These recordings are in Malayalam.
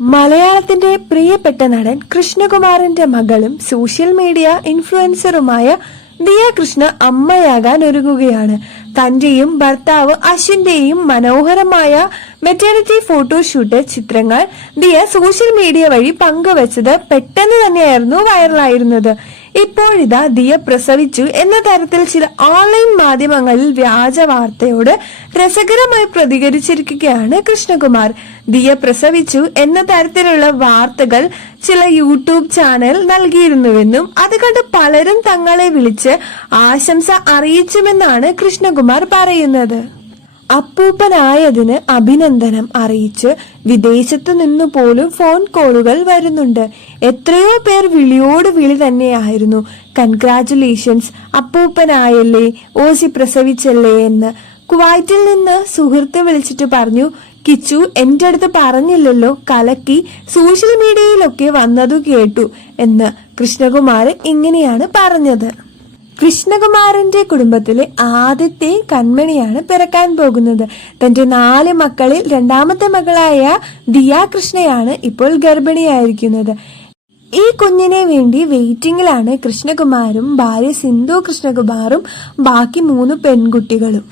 മലയാളത്തിന്റെ പ്രിയപ്പെട്ട നടൻ കൃഷ്ണകുമാറിന്റെ മകളും സോഷ്യൽ മീഡിയ ഇൻഫ്ലുവൻസറുമായ ദിയ കൃഷ്ണ അമ്മയാകാൻ ഒരുങ്ങുകയാണ്. തന്റെയും ഭർത്താവ് അശ്വിന്റെയും മനോഹരമായ മെറ്റേണിറ്റി ഫോട്ടോഷൂട്ട് ചിത്രങ്ങൾ ദിയ സോഷ്യൽ മീഡിയ വഴി പങ്കുവച്ചത് പെട്ടെന്ന് തന്നെയായിരുന്നു വൈറലായിരുന്നത് ഇപ്പോഴിതാ ദിയ പ്രസവിച്ചു എന്ന തരത്തിൽ ചില ഓൺലൈൻ മാധ്യമങ്ങളിൽ വ്യാജ വാർത്തയോട് രസകരമായി പ്രതികരിച്ചിരിക്കുകയാണ് കൃഷ്ണകുമാർ. ദിയ പ്രസവിച്ചു എന്ന തരത്തിലുള്ള വാർത്തകൾ ചില യൂട്യൂബ് ചാനൽ നൽകിയിരുന്നുവെന്നും അത് കണ്ട് പലരും തങ്ങളെ വിളിച്ച് ആശംസ അറിയിച്ചുമെന്നാണ് കൃഷ്ണകുമാർ പറയുന്നത്. അപ്പൂപ്പനായതിന് അഭിനന്ദനം അറിയിച്ച് വിദേശത്തു നിന്നു പോലും ഫോൺ കോളുകൾ വരുന്നുണ്ട്. എത്രയോ പേർ വിളിയോട് വിളി തന്നെയായിരുന്നു. കൺഗ്രാറ്റുലേഷൻസ് അപ്പൂപ്പനായല്ലേ ഓസി പ്രസവിച്ചല്ലേ എന്ന്. കുവൈറ്റിൽ നിന്ന് സുഹൃത്ത് വിളിച്ചിട്ട് പറഞ്ഞു കിച്ചു എന്റെ അടുത്ത് പറഞ്ഞില്ലല്ലോ കലക്കി സോഷ്യൽ മീഡിയയിലൊക്കെ വന്നതു കേട്ടു എന്ന് കൃഷ്ണകുമാർ ഇങ്ങനെയാണ് പറഞ്ഞത്. കൃഷ്ണകുമാറിന്റെ കുടുംബത്തിലെ ആദ്യത്തെ കൺമണിയാണ് പിറക്കാൻ പോകുന്നത്. തന്റെ നാല് മക്കളിൽ രണ്ടാമത്തെ മകളായ ദിയ കൃഷ്ണയാണ് ഇപ്പോൾ ഗർഭിണിയായിരിക്കുന്നത്. ഈ കുഞ്ഞിനെ വേണ്ടി വെയിറ്റിംഗിലാണ് കൃഷ്ണകുമാരും ഭാര്യ സിന്ധു കൃഷ്ണകുമാറും ബാക്കി മൂന്ന് പെൺകുട്ടികളും.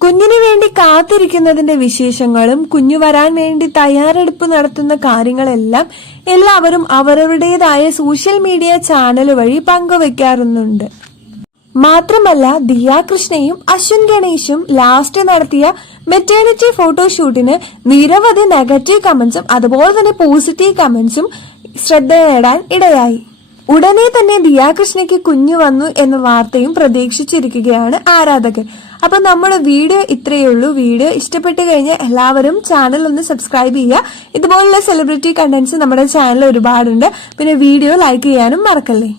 കുഞ്ഞിനു വേണ്ടി കാത്തിരിക്കുന്നതിന്റെ വിശേഷങ്ങളും കുഞ്ഞു വരാൻ വേണ്ടി തയ്യാറെടുപ്പ് നടത്തുന്ന കാര്യങ്ങളെല്ലാം എല്ലാവരും അവരവരുടേതായ സോഷ്യൽ മീഡിയ ചാനൽ വഴി പങ്കുവെക്കാറുണ്ട് മാത്രമല്ല ദിയാകൃഷ്ണയും അശ്വിൻ ഗണേഷും ലാസ്റ്റ് നടത്തിയ മെറ്റേണിറ്റി ഫോട്ടോഷൂട്ടിന് നിരവധി നെഗറ്റീവ് കമന്റ്സും അതുപോലെ തന്നെ പോസിറ്റീവ് കമന്റ്സും ശ്രദ്ധ നേടാൻ ഇടയായി. ഉടനെ തന്നെ ദിയാകൃഷ്ണയ്ക്ക് കുഞ്ഞു വന്നു എന്ന വാർത്തയും പ്രതീക്ഷിച്ചിരിക്കുകയാണ് ആരാധകർ. അപ്പൊ നമ്മുടെ വീഡിയോ ഇത്രയേ ഉള്ളൂ. വീഡിയോ ഇഷ്ടപ്പെട്ടു കഴിഞ്ഞാൽ എല്ലാവരും ചാനൽ ഒന്ന് സബ്സ്ക്രൈബ് ചെയ്യുക. ഇതുപോലുള്ള സെലിബ്രിറ്റി കണ്ടന്റ്സ് നമ്മുടെ ചാനൽ ഒരുപാടുണ്ട്. പിന്നെ വീഡിയോ ലൈക്ക് ചെയ്യാനും മറക്കല്ലേ?